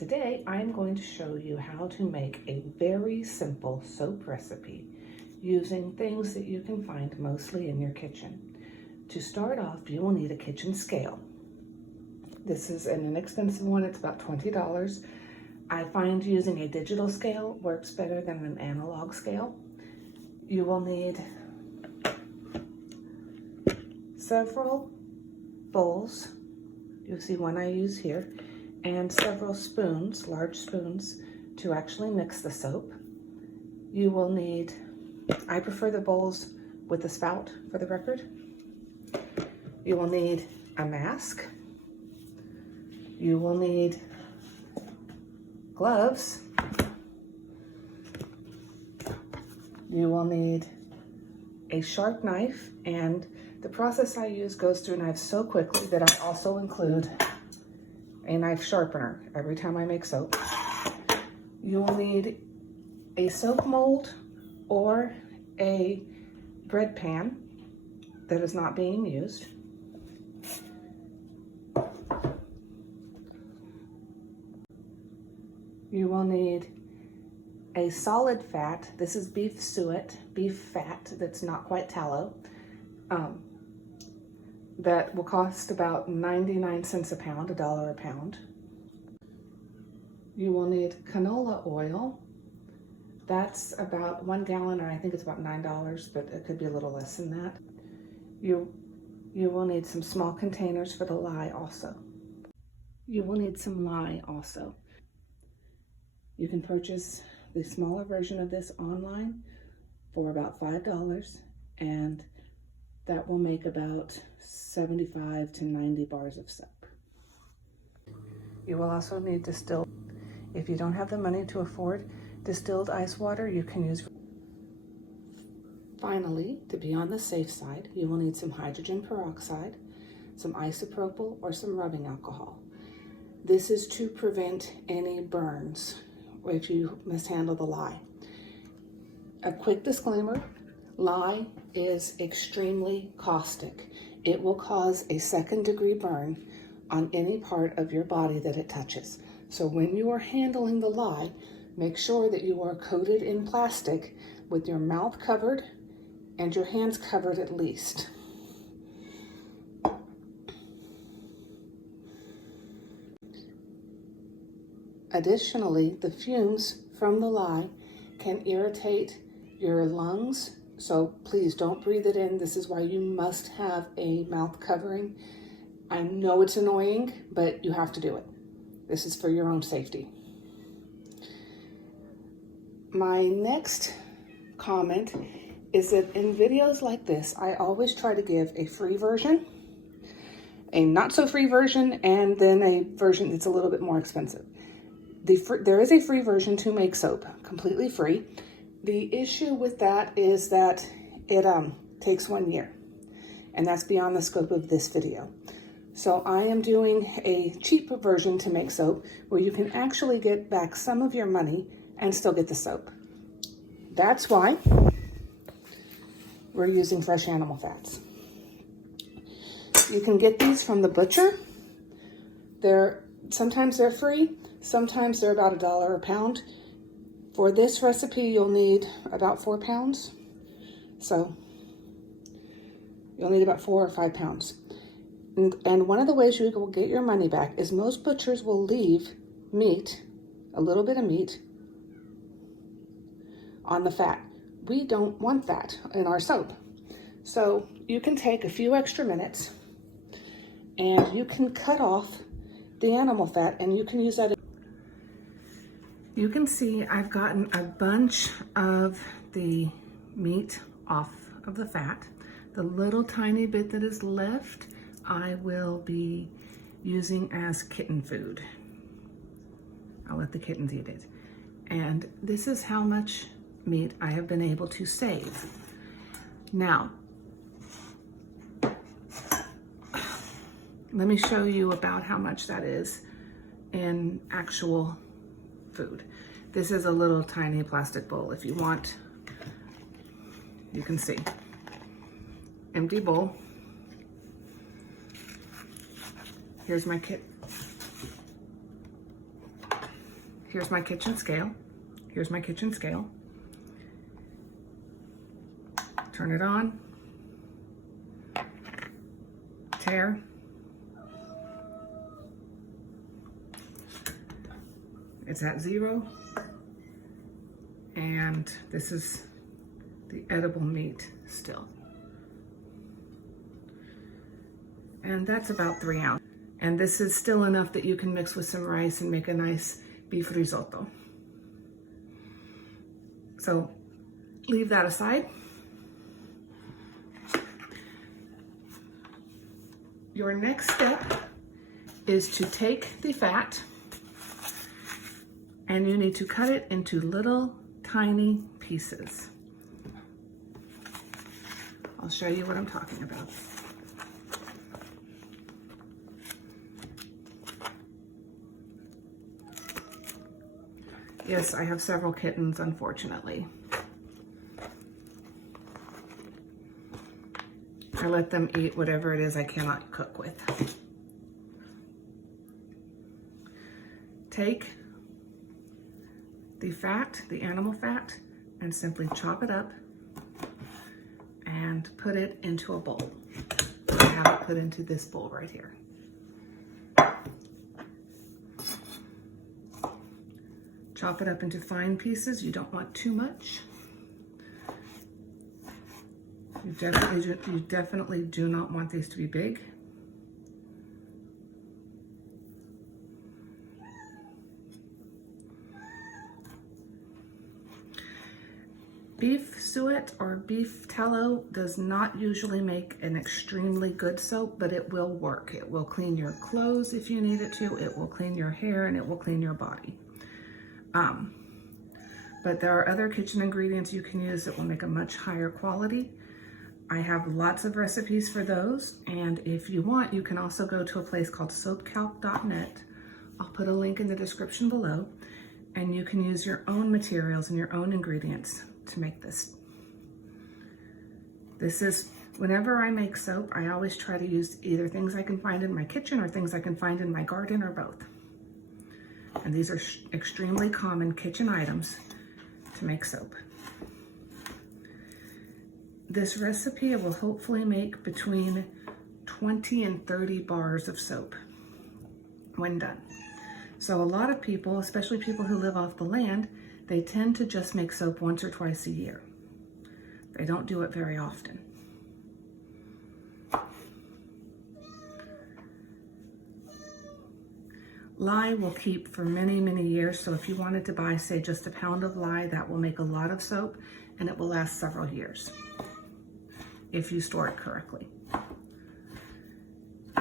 today I'm going to show you how to make a very simple soap recipe using things that you can find mostly in your kitchen. To start off, you will need a kitchen scale. This is an inexpensive one, it's about $20. I find using a digital scale works better than an analog scale. You will need several bowls, you'll see one I use here, and several spoons, large spoons, to actually mix the soap. You will need, I prefer the bowls with the spout for the record. You will need a mask. You will need gloves. You will need a sharp knife, and the process I use goes through knives so quickly that I also include a knife sharpener every time I make soap. You will need a soap mold or a bread pan that is not being used. You will need a solid fat. This is beef suet, beef fat that's not quite tallow. That will cost about 99 cents a pound, $1 a pound. You will need canola oil. That's about 1 gallon, or I think it's about $9, but it could be a little less than that. You will need some small containers for the lye also. You will need some lye also. You can purchase the smaller version of this online for about $5, and that will make about 75 to 90 bars of soap. You will also need distilled. If you don't have the money to afford distilled ice water, you can use. Finally, to be on the safe side, you will need some hydrogen peroxide, some isopropyl, or some rubbing alcohol. This is to prevent any burns if you mishandle the lye. A quick disclaimer, lye is extremely caustic. It will cause a second-degree burn on any part of your body that it touches. So when you are handling the lye, make sure that you are coated in plastic with your mouth covered and your hands covered at least. Additionally, the fumes from the lye can irritate your lungs, so please don't breathe it in. This is why you must have a mouth covering. I know it's annoying, but you have to do it. This is for your own safety. My next comment is that in videos like this, I always try to give a free version, a not so free version, and then a version that's a little bit more expensive. There is a free version to make soap, completely free. The issue with that is that it takes 1 year, and that's beyond the scope of this video. So I am doing a cheap version to make soap where you can actually get back some of your money and still get the soap. That's why we're using fresh animal fats. You can get these from the butcher. Sometimes they're free, sometimes they're about $1 a pound. For this recipe, you'll need about 4 pounds. So you'll need about 4 or 5 pounds. And one of the ways you will get your money back is most butchers will leave meat, a little bit of meat, on the fat. We don't want that in our soap. So you can take a few extra minutes and you can cut off the animal fat, and you can use that. You can see I've gotten a bunch of the meat off of the fat. The little tiny bit that is left, I will be using as kitten food. I'll let the kittens eat it. And this is how much meat I have been able to save. Now, let me show you about how much that is in actual food. This is a little tiny plastic bowl. If you want, you can see. Empty bowl. Here's my kit. here's my kitchen scale. Here's my kitchen scale. Turn it on. Tear. It's at 0. And this is the edible meat still. And that's about 3 ounces. And this is still enough that you can mix with some rice and make a nice beef risotto. So leave that aside. Your next step is to take the fat and you need to cut it into little tiny pieces. I'll show you what I'm talking about. Yes, I have several kittens, unfortunately. I let them eat whatever it is I cannot cook with. Take the fat, the animal fat, and simply chop it up and put it into a bowl. I have it put into this bowl right here. Chop it up into fine pieces. You don't want too much. You definitely do not want these to be big. Beef suet or beef tallow does not usually make an extremely good soap, but it will work. It will clean your clothes if you need it to. It will clean your hair and it will clean your body. But there are other kitchen ingredients you can use that will make a much higher quality. I have lots of recipes for those, and if you want, you can also go to a place called soapcalc.net. I'll put a link in the description below, and you can use your own materials and your own ingredients to make this. This is, whenever I make soap, I always try to use either things I can find in my kitchen or things I can find in my garden or both. And these are extremely common kitchen items to make soap. This recipe will hopefully make between 20 and 30 bars of soap when done. So a lot of people, especially people who live off the land, they tend to just make soap once or twice a year. They don't do it very often. Lye will keep for many, many years. So if you wanted to buy, say, just a pound of lye, that will make a lot of soap and it will last several years if you store it correctly.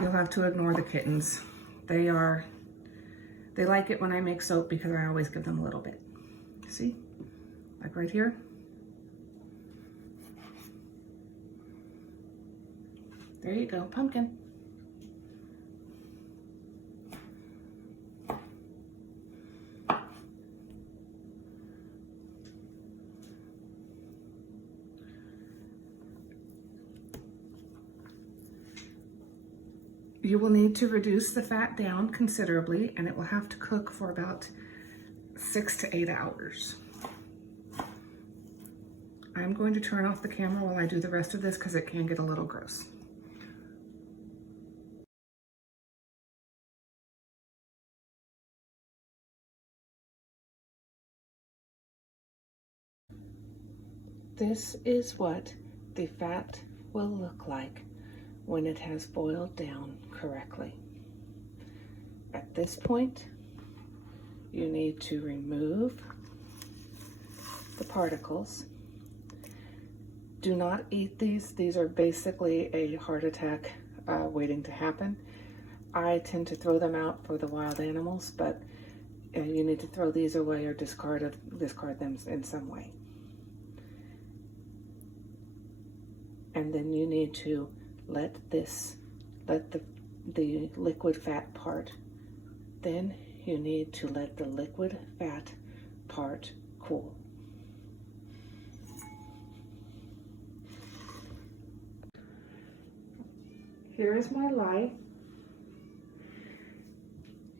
You'll have to ignore the kittens. They like it when I make soap because I always give them a little bit. See, like right here. There you go, pumpkin. You will need to reduce the fat down considerably, and it will have to cook for about 6 to 8 hours. I'm going to turn off the camera while I do the rest of this because it can get a little gross. This is what the fat will look like when it has boiled down correctly. At this point, you need to remove the particles. Do not eat these. These are basically a heart attack waiting to happen. I tend to throw them out for the wild animals, but you need to throw these away or discard them in some way. And then you need to let the liquid fat part, then you need to let the liquid fat part cool. Here is my lye,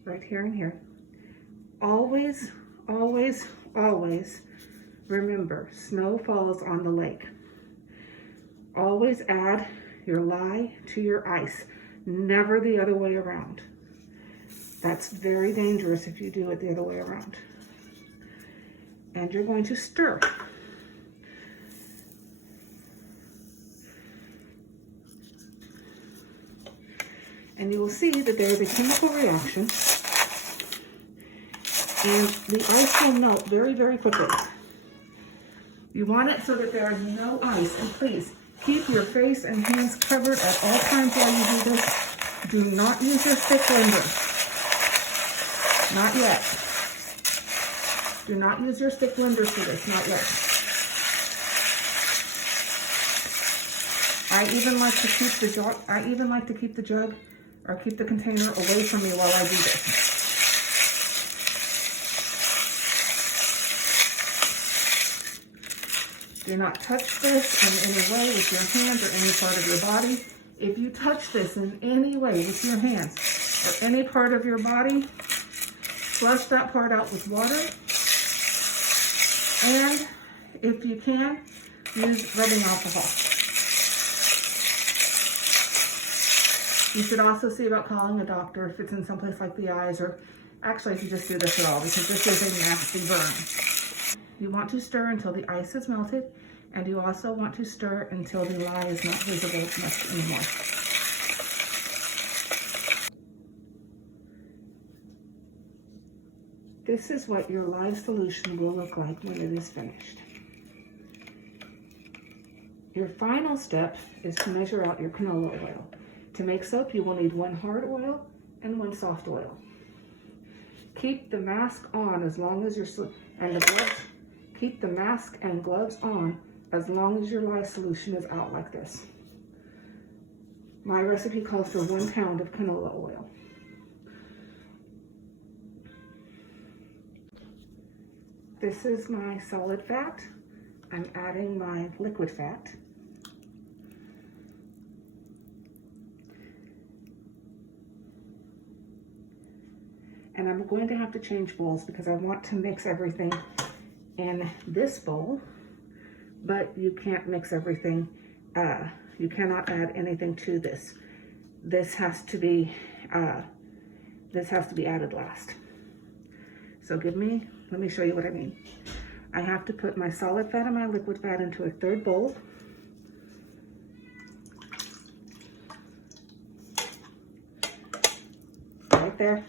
right here and here. Always always, always remember, snow falls on the lake. Always add your lye to your ice, never the other way around. That's very dangerous if you do it the other way around. And you're going to stir. And you will see that there is a chemical reaction, and the ice will melt very, very quickly. You want it so that there is no ice, and please keep your face and hands covered at all times while you do this. Do not use your stick blender. Not yet. Do not use your stick blender for this, not yet. I even like to keep the jug or keep the container away from me while I do this. Do not touch this in any way with your hands or any part of your body. If you touch this in any way with your hands or any part of your body, flush that part out with water. And if you can, use rubbing alcohol. You should also see about calling a doctor if it's in someplace like the eyes, or actually if you just do this at all, because this is a nasty burn. You want to stir until the ice is melted, and you also want to stir until the lye is not visible much anymore. This is what your lye solution will look like when it is finished. Your final step is to measure out your canola oil. To make soap, you will need 1 hard oil and 1 soft oil. Keep the mask on as long as keep the mask and gloves on as long as your lye solution is out like this. My recipe calls for 1 pound of canola oil. This is my solid fat. I'm adding my liquid fat. And I'm going to have to change bowls because I want to mix everything in this bowl, but you can't mix everything. You cannot add anything to this. This has to be added last. So let me show you what I mean. I have to put my solid fat and my liquid fat into a 3rd bowl. Right there.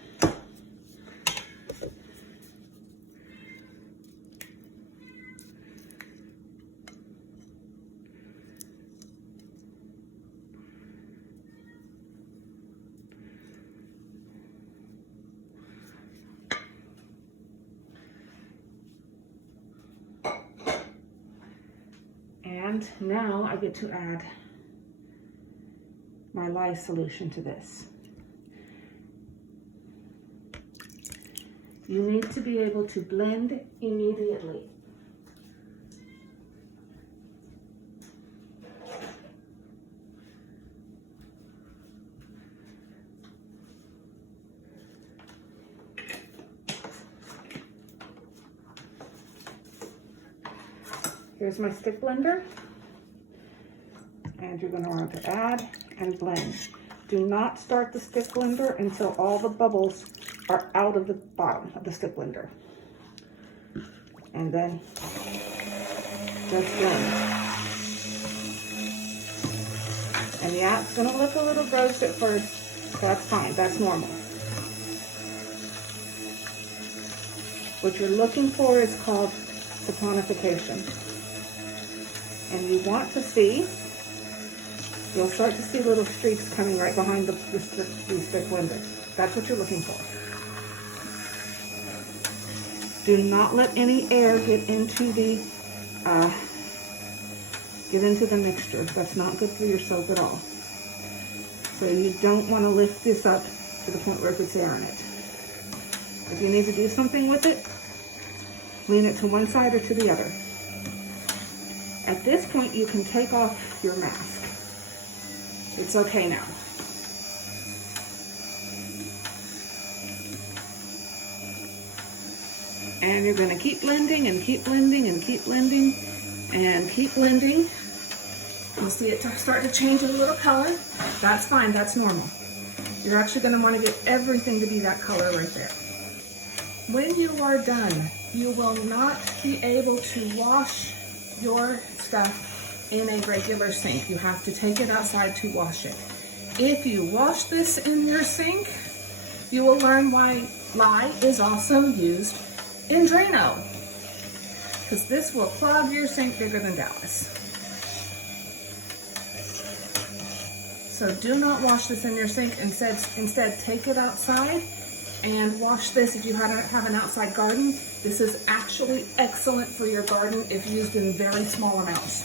And now I get to add my lye solution to this. You need to be able to blend immediately. Here's my stick blender, and you're going to want to add and blend. Do not start the stick blender until all the bubbles are out of the bottom of the stick blender. And then just blend. And yeah, it's going to look a little gross at first. That's fine, that's normal. What you're looking for is called saponification. And you want to see, you'll start to see little streaks coming right behind the stick blender. That's what you're looking for. Do not let any air get into the mixture. That's not good for your soap at all. So you don't want to lift this up to the point where it puts air in it. If you need to do something with it, lean it to one side or to the other. At this point, you can take off your mask. It's okay now. And you're going to keep blending and keep blending and keep blending and keep blending. You'll see it start to change a little color. That's fine, that's normal. You're actually going to want to get everything to be that color right there. When you are done, you will not be able to wash your stuff in a regular sink. You have to take it outside to wash it. If you wash this in your sink, you will learn why lye is also used in Drano, because this will clog your sink bigger than Dallas. So do not wash this in your sink. Instead take it outside and wash this if you have an outside garden. This is actually excellent for your garden if used in very small amounts.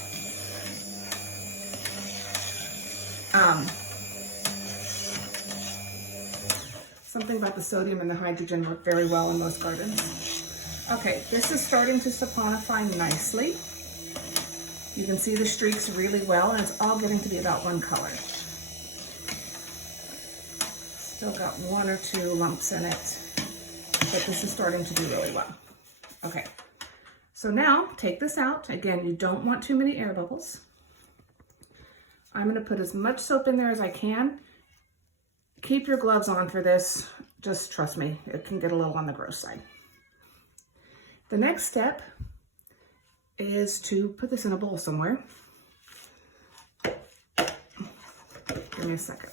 Something about the sodium and the hydrogen work very well in most gardens. Okay, this is starting to saponify nicely. You can see the streaks really well, and it's all getting to be about one color. Still got one or two lumps in it, but this is starting to do really well. Okay, so now take this out. Again, you don't want too many air bubbles. I'm gonna put as much soap in there as I can. Keep your gloves on for this. Just trust me, it can get a little on the gross side. The next step is to put this in a bowl somewhere. Give me a second.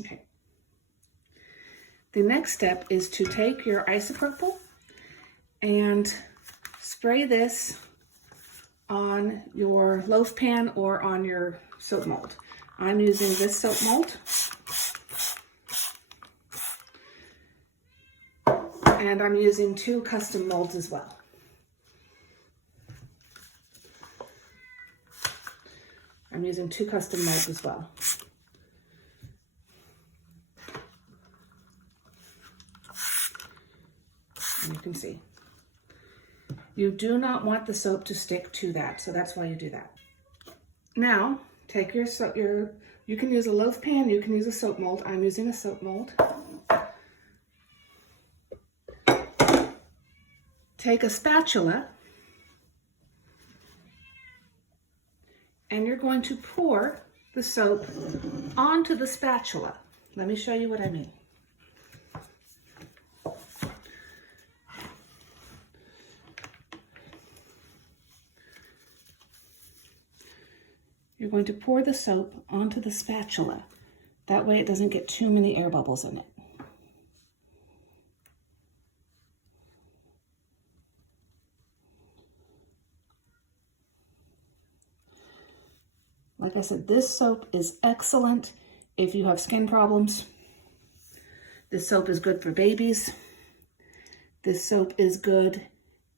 Okay. The next step is to take your isopropyl and spray this on your loaf pan or on your soap mold. I'm using this soap mold. And I'm using 2 custom molds as well. I'm using 2 custom molds as well. And you can see. You do not want the soap to stick to that, so that's why you do that. Now, take your soap, you can use a loaf pan, you can use a soap mold. I'm using a soap mold. Take a spatula and you're going to pour the soap onto the spatula. Let me show you what I mean. You're going to pour the soap onto the spatula. That way it doesn't get too many air bubbles in it. Like I said, this soap is excellent if you have skin problems. This soap is good for babies. This soap is good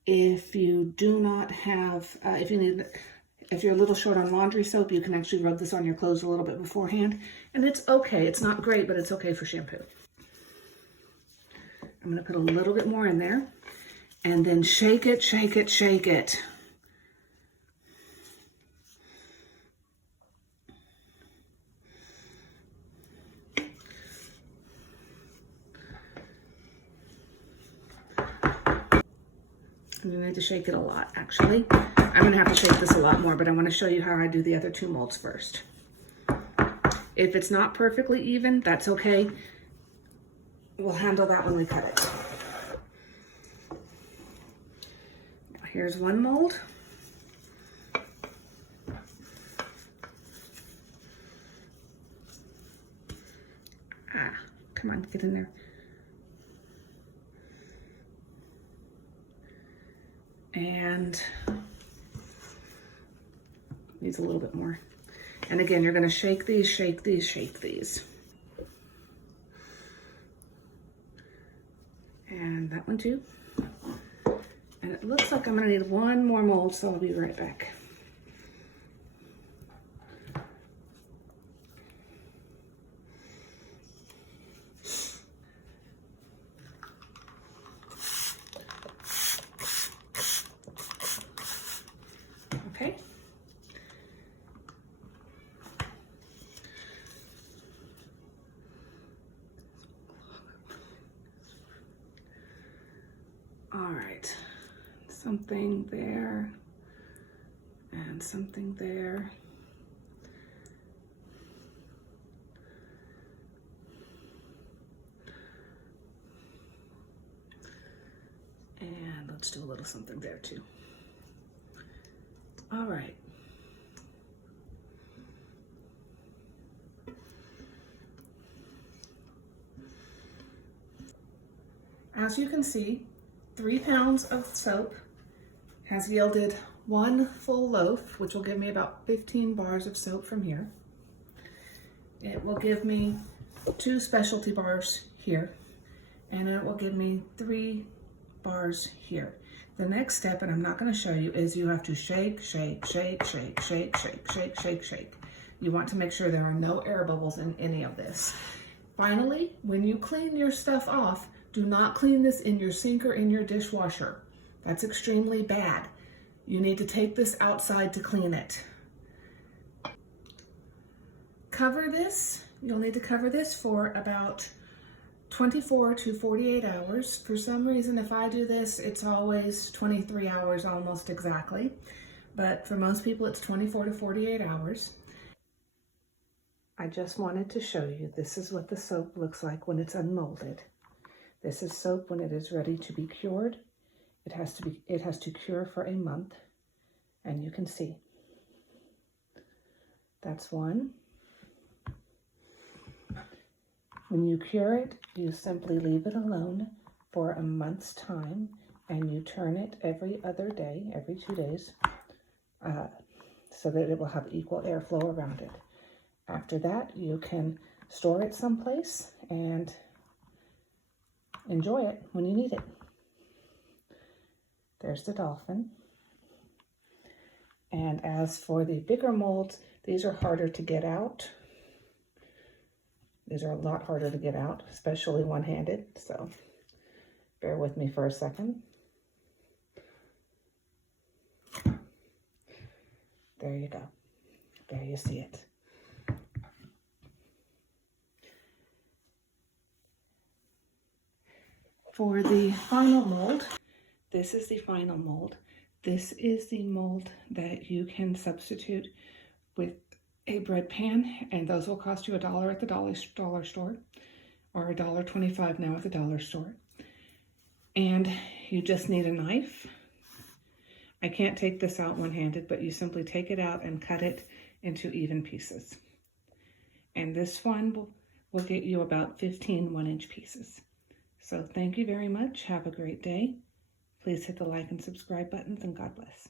if you do not have, if you're a little short on laundry soap, you can actually rub this on your clothes a little bit beforehand. And it's okay. It's not great, but it's okay for shampoo. I'm gonna put a little bit more in there and then shake it, shake it, shake it. You need to shake it a lot, actually. I'm gonna have to shake this a lot more, but I wanna show you how I do the other 2 molds first. If it's not perfectly even, that's okay. We'll handle that when we cut it. Now, here's one mold. Come on, get in there. And needs a little bit more. And again, you're gonna shake these, shake these, shake these. And that one too. And it looks like I'm gonna need one more mold, so I'll be right back. Okay. All right. right, something there and something there. And let's do a little something there too. All right. As you can see, 3 pounds of soap has yielded 1 full loaf, which will give me about 15 bars of soap from here. It will give me 2 specialty bars here, and it will give me 3 bars here. The next step, and I'm not going to show you, is you have to shake, shake, shake, shake, shake, shake, shake, shake, shake. You want to make sure there are no air bubbles in any of this. Finally, when you clean your stuff off, do not clean this in your sink or in your dishwasher. That's extremely bad. You need to take this outside to clean it. Cover this. You'll need to cover this for about 24 to 48 hours. For some reason, if I do this, it's always 23 hours almost exactly. But for most people, it's 24 to 48 hours. I just wanted to show you, this is what the soap looks like when it's unmolded. This is soap when it is ready to be cured. It has to cure for a month, and you can see. That's one. When you cure it, you simply leave it alone for a month's time, and you turn it every other day, every 2 days, so that it will have equal airflow around it. After that, you can store it someplace and enjoy it when you need it. There's the dolphin. And as for the bigger molds, these are harder to get out. These are a lot harder to get out, especially one-handed, so bear with me for a second. There you go. There you see it. For the final mold, this is the final mold. This is the mold that you can substitute with a bread pan, and those will cost you $1 at the dollar store, or $1.25 now at the dollar store. And you just need a knife. I can't take this out one-handed, but you simply take it out and cut it into even pieces. And this one will get you about 15 1-inch pieces. So thank you very much. Have a great day. Please hit the like and subscribe buttons, and God bless.